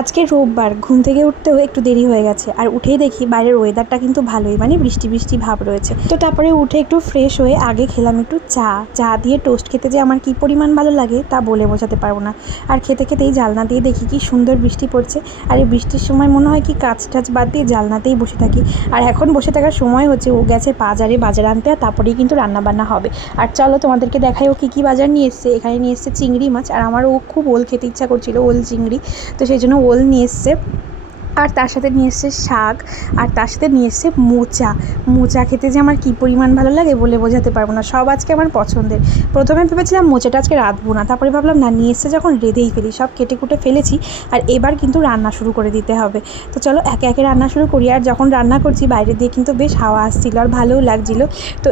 আজকে রোববার, ঘুম থেকে উঠতেও একটু দেরি হয়ে গেছে। আর উঠেই দেখি বাইরের ওয়েদারটা কিন্তু ভালোই, মানে বৃষ্টি বৃষ্টি ভাব রয়েছে। তো তারপরে উঠে একটু ফ্রেশ হয়ে আগে খেলাম একটু চা দিয়ে টোস্ট খেতে যে আমার কী পরিমাণ ভালো লাগে তা বলে বোঝাতে পারবো না। আর খেতে খেতেই জানলা দিয়ে দেখি কি সুন্দর বৃষ্টি পড়ছে। আর এই বৃষ্টির সময় মনে হয় কি কাজ টাজ বাদ দিয়ে জানলাতেই বসে থাকি। আর এখন বসে থাকার সময় হচ্ছে, ও গেছে বাজার আনতে, আর তারপরেই কিন্তু রান্নাবান্না হবে। আর চলো তোমাদেরকে দেখাই ও কী বাজার নিয়ে এসছে। এখানে নিয়ে এসছে চিংড়ি মাছ, আর আমার ও খুব ওল খেতে ইচ্ছা করছিল, ওল চিংড়ি। তো সেই জন্য ওল নিয়ে এসছে, আর তার সাথে নিয়ে এসছে শাক, আর তার সাথে নিয়ে এসছে মোচা খেতে যে আমার কী পরিমাণ ভালো লাগে বলে বোঝাতে পারবো না। সব আজকে আমার পছন্দের। প্রথমে ভেবেছিলাম মোচাটা আজকে রাঁধবো না, তারপরে ভাবলাম না, নিয়ে এসছে যখন রেঁধেই ফেলি। সব কেটে কুটে ফেলেছি, আর এবার কিন্তু রান্না শুরু করে দিতে হবে। তো চলো একে একে রান্না শুরু করি। আর যখন রান্না করছি বাইরে দিয়ে কিন্তু বেশ হাওয়া আসছিলো আর ভালোও লাগছিলো। তো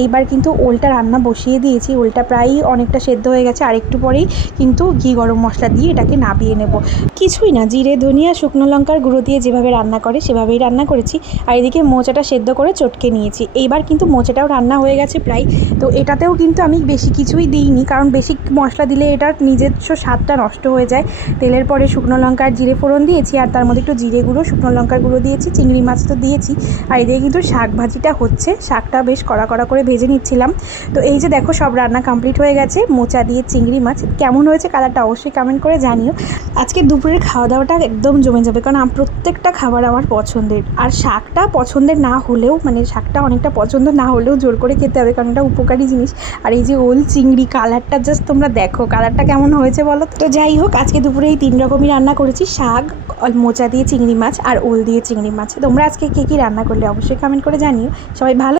এইবার কিন্তু ওলটা রান্না বসিয়ে দিয়েছি। ওলটা প্রায়ই অনেকটা সেদ্ধ হয়ে গেছে, আর একটু পরেই কিন্তু ঘি গরম মশলা দিয়ে এটাকে নাবিয়ে নেব। কিছুই না, জিরে ধনিয়া শুকনো লঙ্কার গুঁড়ো দিয়ে যেভাবে রান্না করে সেভাবেই রান্না করেছি। আর এদিকে মোচাটা সেদ্ধ করে চটকে নিয়েছি। এইবার কিন্তু মোচাটাও রান্না হয়ে গেছে প্রায়। তো এটাতেও কিন্তু আমি বেশি কিছুই দিইনি, কারণ বেশি মশলা দিলে এটার নিজস্ব স্বাদটা নষ্ট হয়ে যায়। তেলের পরে শুকনো লঙ্কা আর জিরে ফোড়ন দিয়েছি, আর তার মধ্যে একটু জিরে গুঁড়ো শুকনো লঙ্কার গুঁড়ো দিয়েছি, চিংড়ি মাছ তো দিয়েছি। আর এদিকে কিন্তু শাক ভাজিটা হচ্ছে, শাকটা বেশ কড়া করে ভেজে নিচ্ছিলাম। তো এই যে দেখো, সব রান্না কমপ্লিট হয়ে গেছে। মোচা দিয়ে চিংড়ি মাছ কেমন হয়েছে কালারটা অবশ্যই কমেন্ট করে জানিও। আজকে দুপুরের খাওয়া দাওয়াটা একদম জমে যাবে, কারণ প্রত্যেকটা খাবার আমার পছন্দের। আর শাকটা পছন্দের না হলেও, মানে শাকটা অনেকটা পছন্দ না হলেও জোর করে খেতে হবে, কারণ এটা উপকারী জিনিস। আর এই যে ওল চিংড়ি, কালারটা জাস্ট তোমরা দেখো কালারটা কেমন হয়েছে বলো। তো যাই হোক, আজকে দুপুরে এই 3 রকমই রান্না করেছি, শাক, মোচা দিয়ে চিংড়ি মাছ আর ওল দিয়ে চিংড়ি মাছ। তোমরা আজকে কে কী রান্না করলে অবশ্যই কমেন্ট করে জানিও। সবাই ভালো